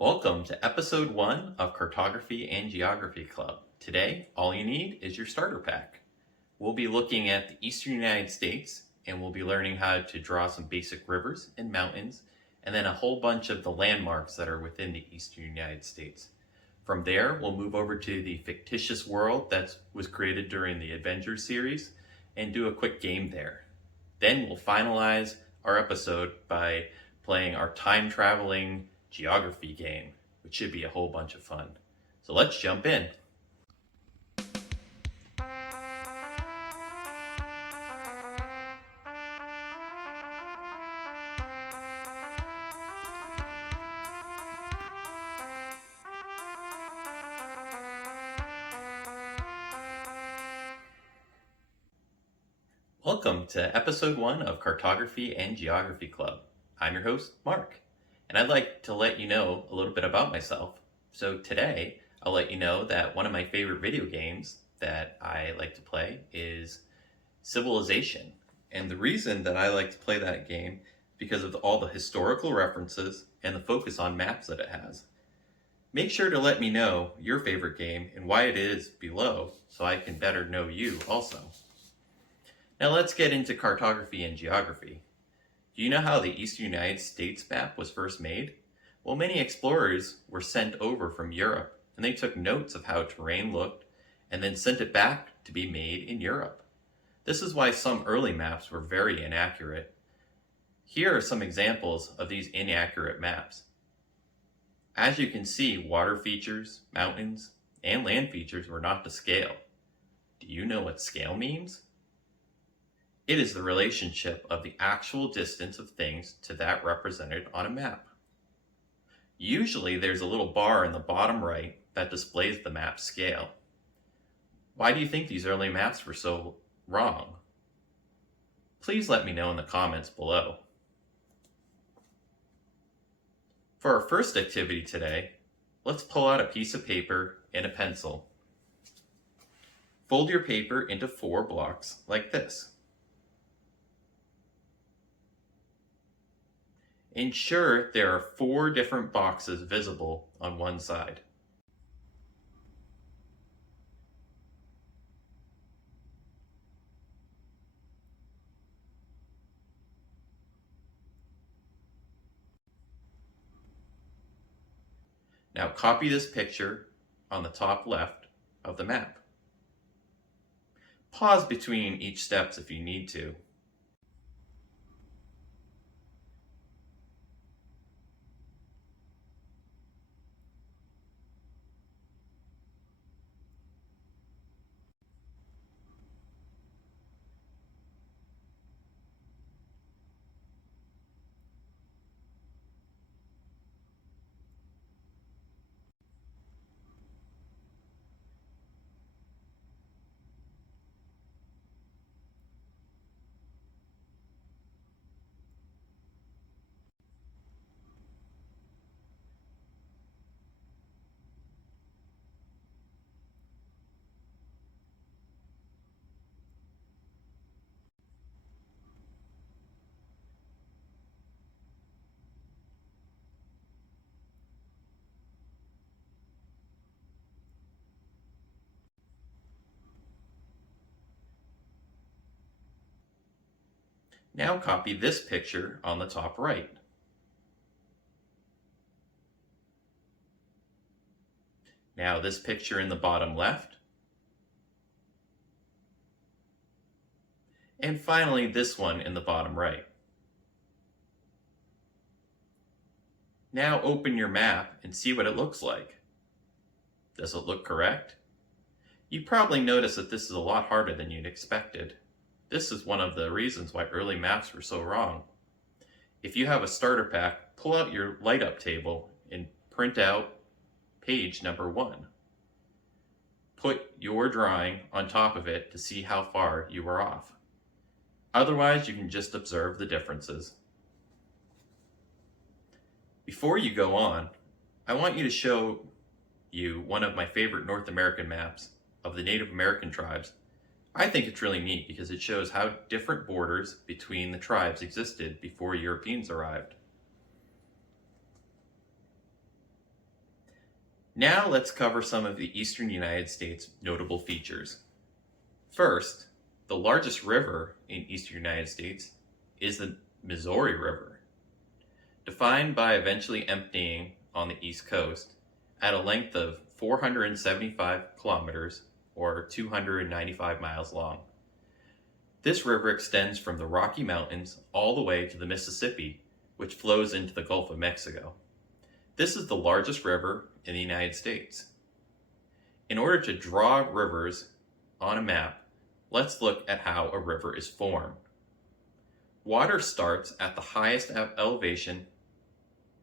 Welcome to episode 1 of Cartography and Geography Club. Today, all you need is your starter pack. We'll be looking at the eastern United States and we'll be learning how to draw some basic rivers and mountains and then a whole bunch of the landmarks that are within the eastern United States. From there, we'll move over to the fictitious world that was created during the Avengers series and do a quick game there. Then we'll finalize our episode by playing our time-traveling geography game, which should be a whole bunch of fun. So let's jump in. Welcome to episode 1 of Cartography and Geography Club. I'm your host, Mark, and I'd like to let you know a little bit about myself. So today, I'll let you know that one of my favorite video games that I like to play is Civilization. And the reason that I like to play that game is because of all the historical references and the focus on maps that it has. Make sure to let me know your favorite game and why it is below so I can better know you also. Now let's get into cartography and geography. Do you know how the eastern United States map was first made? Well, many explorers were sent over from Europe, and they took notes of how terrain looked, and then sent it back to be made in Europe. This is why some early maps were very inaccurate. Here are some examples of these inaccurate maps. As you can see, water features, mountains, and land features were not to scale. Do you know what scale means? It is the relationship of the actual distance of things to that represented on a map. Usually there's a little bar in the bottom right that displays the map scale. Why do you think these early maps were so wrong? Please let me know in the comments below. For our first activity today, let's pull out a piece of paper and a pencil. Fold your paper into 4 blocks like this. Ensure there are 4 different boxes visible on one side. Now copy this picture on the top left of the map. Pause between each steps if you need to. Now copy this picture on the top right. Now this picture in the bottom left. And finally this one in the bottom right. Now open your map and see what it looks like. Does it look correct? You probably noticed that this is a lot harder than you'd expected. This is one of the reasons why early maps were so wrong. If you have a starter pack, pull out your light up table and print out page number 1. Put your drawing on top of it to see how far you were off. Otherwise, you can just observe the differences. Before you go on, I want you to show you one of my favorite North American maps of the Native American tribes. I think it's really neat because it shows how different borders between the tribes existed before Europeans arrived. Now let's cover some of the eastern United States' notable features. First, the largest river in eastern United States is the Missouri River, defined by eventually emptying on the east coast at a length of 475 kilometers or 295 miles long. This river extends from the Rocky Mountains all the way to the Mississippi, which flows into the Gulf of Mexico. This is the largest river in the United States. In order to draw rivers on a map, let's look at how a river is formed. Water starts at the highest elevation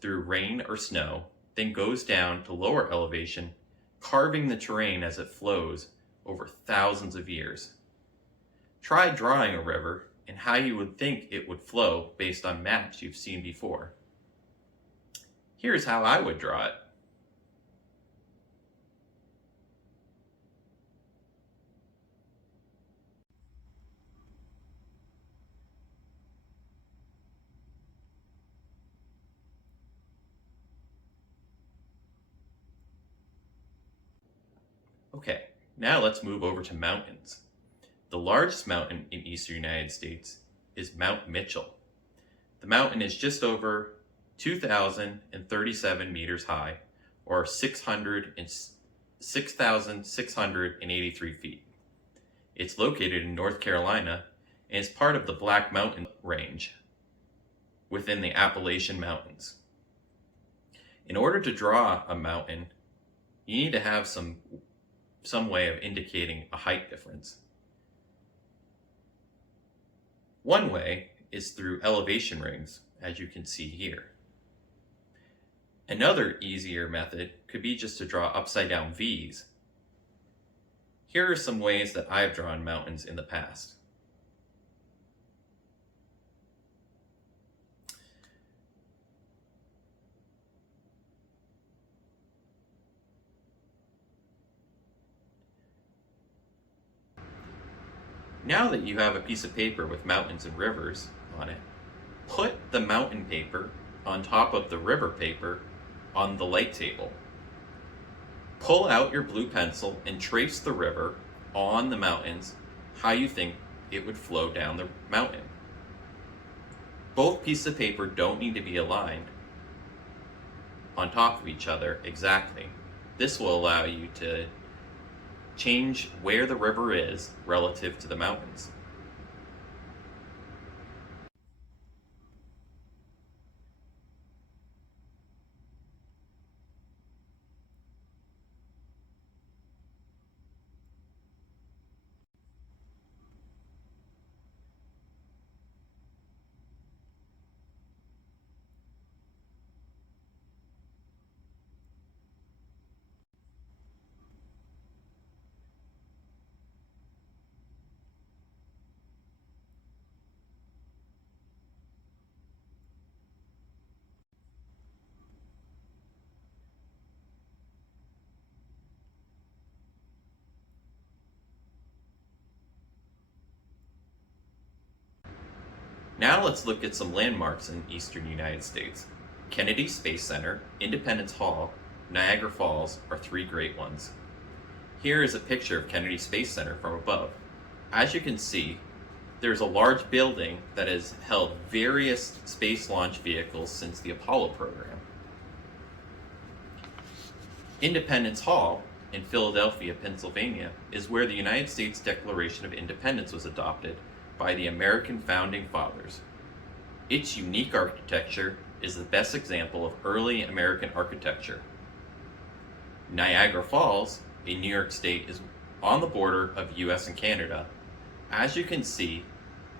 through rain or snow, then goes down to lower elevation, carving the terrain as it flows over thousands of years. Try drawing a river and how you would think it would flow based on maps you've seen before. Here's how I would draw it. Okay, now let's move over to mountains. The largest mountain in eastern United States is Mount Mitchell. The mountain is just over 2,037 meters high, or 6,683 feet. It's located in North Carolina and is part of the Black Mountain Range within the Appalachian Mountains. In order to draw a mountain, you need to have some way of indicating a height difference. One way is through elevation rings, as you can see here. Another easier method could be just to draw upside down V's. Here are some ways that I've drawn mountains in the past. Now that you have a piece of paper with mountains and rivers on it, put the mountain paper on top of the river paper on the light table. Pull out your blue pencil and trace the river on the mountains how you think it would flow down the mountain. Both pieces of paper don't need to be aligned on top of each other exactly. This will allow you to change where the river is relative to the mountains. Now let's look at some landmarks in eastern United States. Kennedy Space Center, Independence Hall, Niagara Falls are three great ones. Here is a picture of Kennedy Space Center from above. As you can see, there's a large building that has held various space launch vehicles since the Apollo program. Independence Hall in Philadelphia, Pennsylvania, is where the United States Declaration of Independence was adopted by the American Founding Fathers. Its unique architecture is the best example of early American architecture. Niagara Falls in New York State is on the border of US and Canada. As you can see,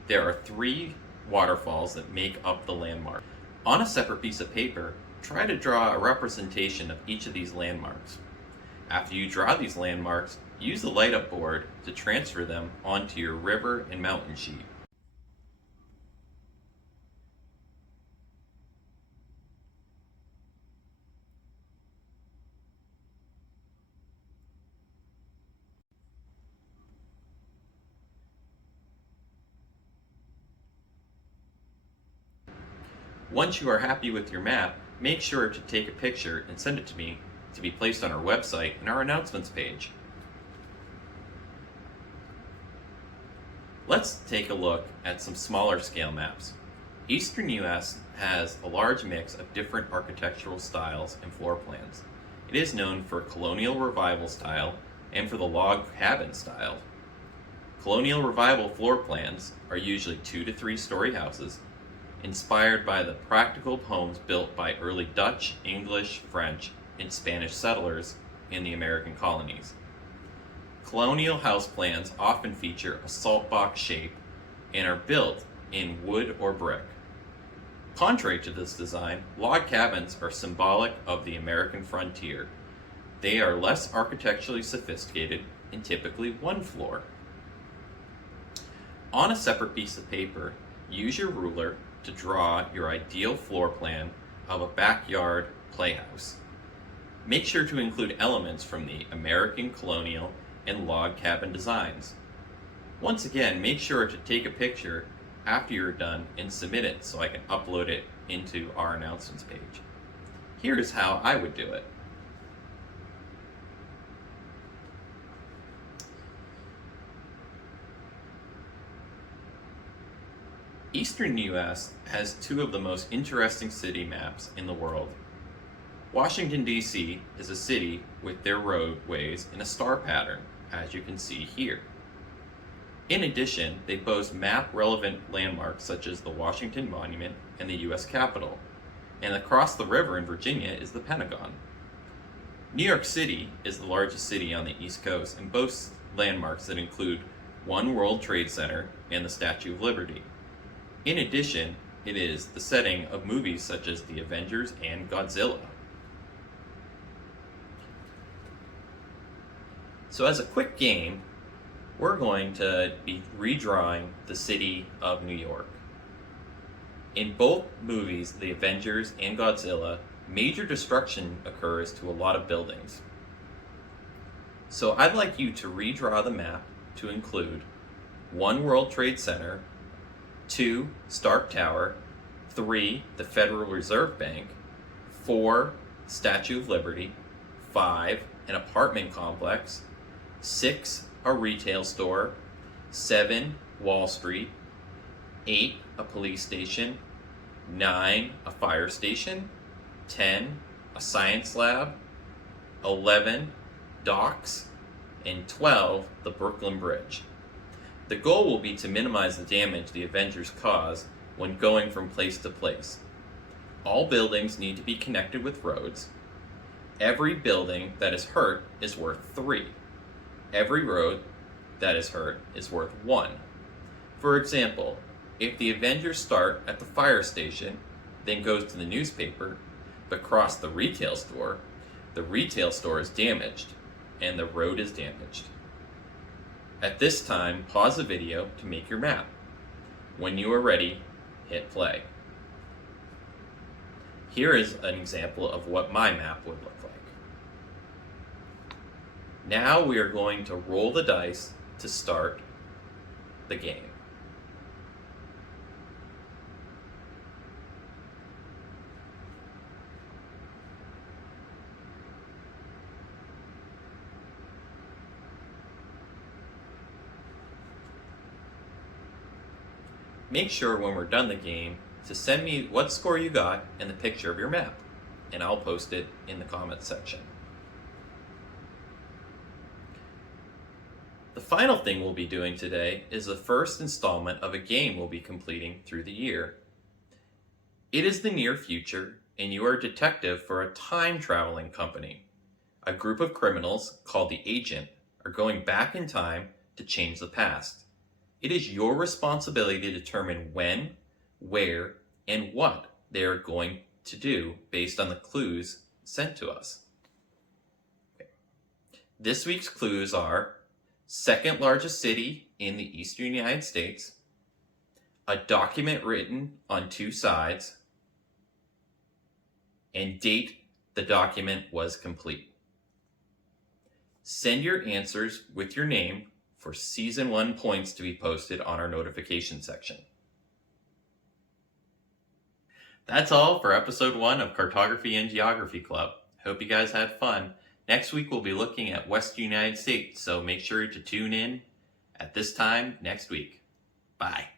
there are three waterfalls that make up the landmark. On a separate piece of paper, try to draw a representation of each of these landmarks. After you draw these landmarks, use the light-up board to transfer them onto your river and mountain sheet. Once you are happy with your map, make sure to take a picture and send it to me to be placed on our website and our announcements page. Let's take a look at some smaller scale maps. Eastern US has a large mix of different architectural styles and floor plans. It is known for Colonial Revival style and for the log cabin style. Colonial Revival floor plans are usually 2 to 3 story houses, inspired by the practical homes built by early Dutch, English, French, and Spanish settlers in the American colonies. Colonial house plans often feature a salt box shape and are built in wood or brick. Contrary to this design, log cabins are symbolic of the American frontier. They are less architecturally sophisticated and typically one floor. On a separate piece of paper, use your ruler to draw your ideal floor plan of a backyard playhouse. Make sure to include elements from the American colonial and log cabin designs. Once again, make sure to take a picture after you're done and submit it so I can upload it into our announcements page. Here's how I would do it. Eastern US has 2 of the most interesting city maps in the world. Washington, D.C. is a city with their roadways in a star pattern, as you can see here. In addition, they boast map-relevant landmarks such as the Washington Monument and the U.S. Capitol, and across the river in Virginia is the Pentagon. New York City is the largest city on the East Coast and boasts landmarks that include One World Trade Center and the Statue of Liberty. In addition, it is the setting of movies such as the Avengers and Godzilla. So as a quick game, we're going to be redrawing the city of New York. In both movies, the Avengers and Godzilla, major destruction occurs to a lot of buildings. So I'd like you to redraw the map to include 1 World Trade Center, 2 Stark Tower, 3 the Federal Reserve Bank, 4 Statue of Liberty, 5 an apartment complex, 6 a retail store, 7 Wall Street, 8 a police station, 9 a fire station, 10 a science lab, 11 docks, and 12 the Brooklyn Bridge. The goal will be to minimize the damage the Avengers cause when going from place to place. All buildings need to be connected with roads. Every building that is hurt is worth 3. Every road that is hurt is worth 1. For example, if the Avengers start at the fire station, then goes to the newspaper, but cross the retail store is damaged, and the road is damaged. At this time, pause the video to make your map. When you are ready, hit play. Here is an example of what my map would look like. Now we are going to roll the dice to start the game. Make sure when we're done the game to send me what score you got and the picture of your map, and I'll post it in the comments section. The final thing we'll be doing today is the first installment of a game we'll be completing through the year. It is the near future, and you are a detective for a time-traveling company. A group of criminals, called the Agent, are going back in time to change the past. It is your responsibility to determine when, where, and what they are going to do based on the clues sent to us. Okay. This week's clues are second largest city in the eastern United States, a document written on 2 sides, and date the document was complete. Send your answers with your name for Season 1 points to be posted on our notification section. That's all for Episode 1 of Cartography and Geography Club. Hope you guys had fun. Next week we'll be looking at Western United States, so make sure to tune in at this time next week. Bye.